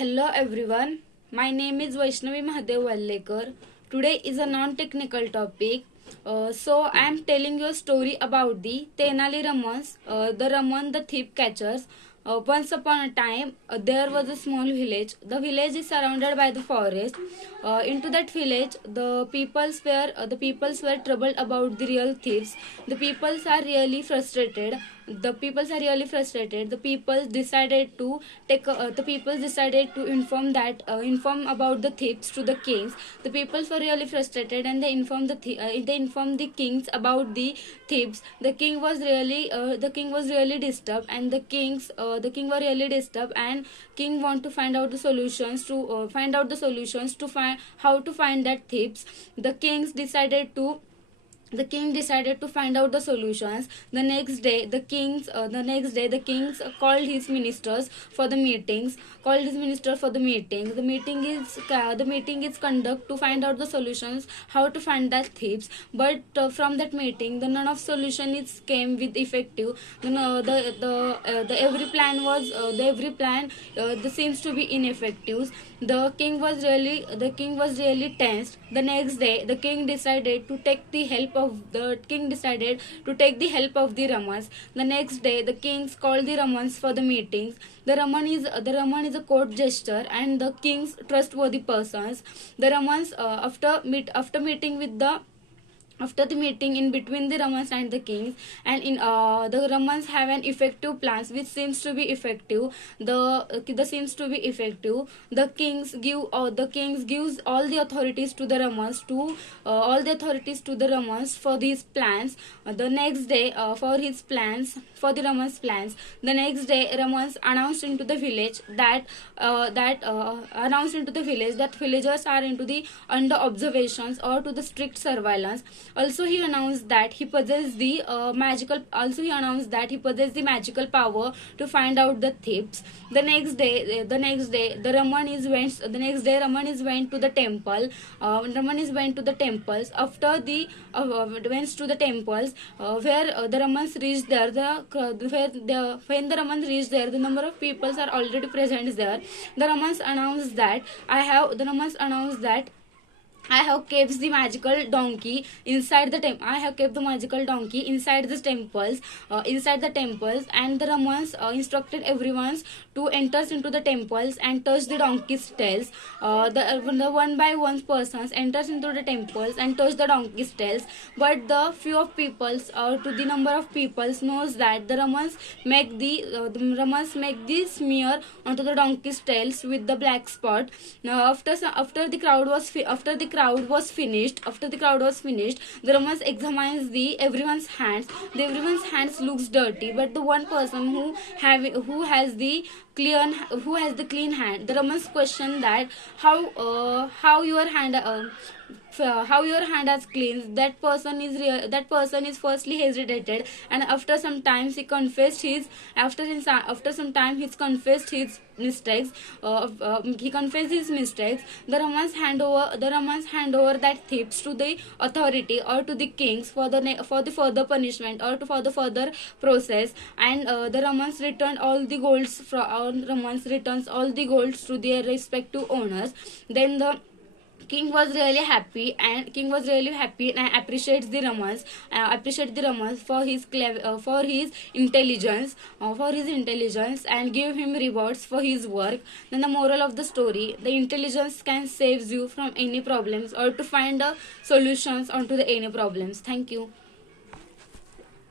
Hello everyone, my name is Vaishnavi Mahadev Vallekar. Today is a non-technical topic. So I am telling you a story about the Tenali Ramans, the Raman the thief catchers. Once upon a time, there was a small village. The village is surrounded by the forest. Into that village, the peoples were troubled about the real thieves. The peoples are really frustrated. The people decided to the people decided to inform about the thieves to the kings. The people were really frustrated, and they informed the kings about the thieves. The king was really disturbed, and the king were really disturbed, and king want to find out the solutions to find how to find that thieves. The king decided to find out the solutions. The next day the kings called his ministers for the meetings. The meeting is conduct to find out the solutions how to find that thieves. But from that meeting, the none of solution is came with effective. The seems to be ineffective. The king was really tensed. The next day, the king decided to take the help of the Ramans. The next day, the kings called the Ramans for the meetings. The Raman is a court gesture and the king's trustworthy persons. The Ramans, after the meeting in between the Ramans and the kings, and in the Ramans have an effective plans which seems to be effective. The seems to be effective. The kings gives all the authorities to the Ramans for these plans. The next day, for the Ramans plans. The next day, Ramans announced into the village that villagers are into the under observations or to the strict surveillance. Also, he announced that he possessed the magical power to find out the thieves. Raman is went to the temple. Raman is went to the temples. After the went to the temples, where the Ramans reached there. When the Ramans reached there, the number of peoples are already present there. The Ramans announced that I have kept the magical donkey inside the temple. I have kept the magical donkey inside the temples, and the Ramans instructed everyone to enter into the temples and touch the donkey's tails. The one by one persons enters into the temples and touch the donkey's tails, but the few of peoples, to the number of peoples, knows that the Ramans make the smear onto the donkey's tails with the black spot. Now, after the crowd was finished, the Ramans examines the everyone's hands. Everyone's hands looks dirty, but the one person who has the clean hand. The Ramans question that how your hand. How your hand has cleansed. That person is firstly hesitated, and after some time he confessed his mistakes. He confessed his mistakes. The Ramans hand over that thieves to the authority or to the kings for the further punishment or for the further process. And the Ramans returns all the golds to their respective owners. Then the king was really happy and appreciate the Ramans for his intelligence, and give him rewards for his work. Then the moral of the story: the intelligence can save you from any problems or to find solutions onto the any problems. Thank you.